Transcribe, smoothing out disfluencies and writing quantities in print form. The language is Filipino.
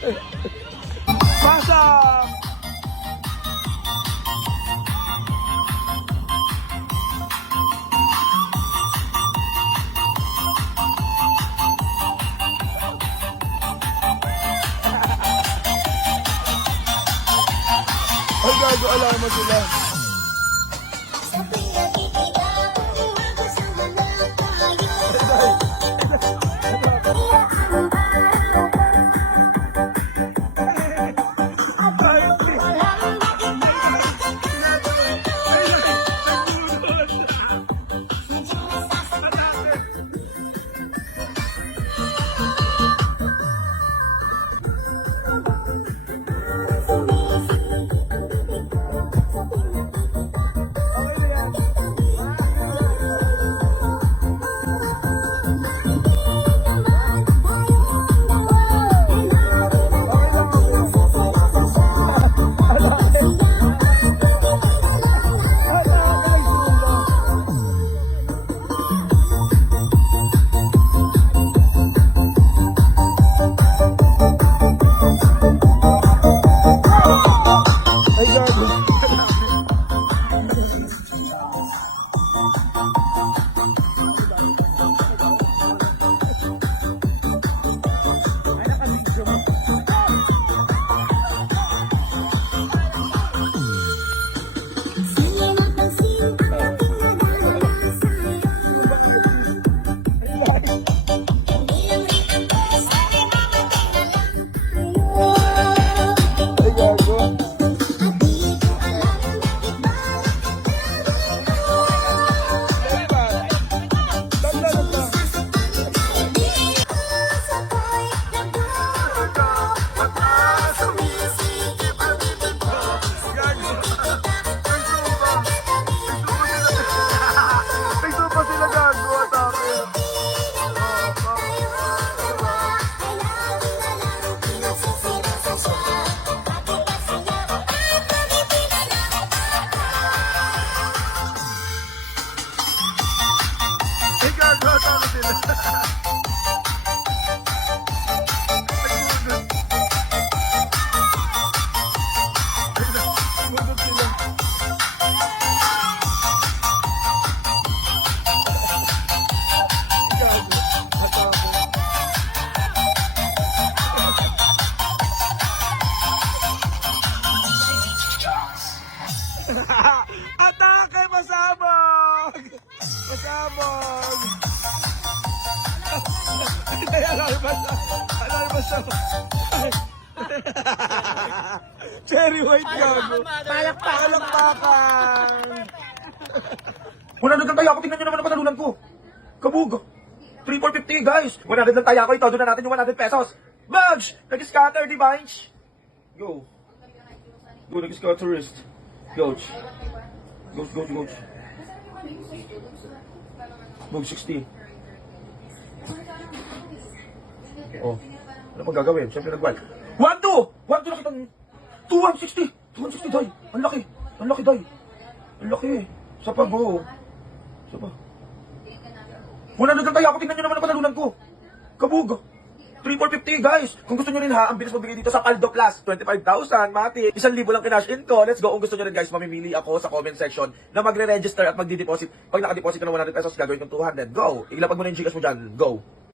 Pasok! Ay, gago, alam mo sila. Atake! Pasabog! Pasabog! Ay, alarma siya! Alarma siya! Cherry white gago! Palakpakan! Wala na tayo ako, tingnan nyo naman ang panalunan ko. Kabog. 3,450 guys. 100 lang tayo ako, ito doon na natin yung 100 pesos. Budge! Nag-scatter, di ba? Go. Go, nag-scatterist. Goach. Goach. Bog 60. Oh. Ano pang gagawin? Siyempre nag-wild. 1-2! 1-2 nakita. 2-160. 2-160, day. Ang laki. Ang laki, day. Ang laki. Sa pa, go. Sa pa. 100 lang tayo ako. Tingnan nyo naman ang panalunan ko. Kabog. 3,450 guys. Kung gusto nyo rin ha, ang bilis magbigay dito sa Paldo Plus. 25,000, mati. 1,000 lang kinash in ko. Let's go. Kung gusto nyo rin guys, mamimili ako sa comment section na magre-register at magdi-deposit. Pag naka-deposit ka ng 100 pesos, gagawin kong 200. Go. Ilapag mo na yung Gcash mo dyan. Go.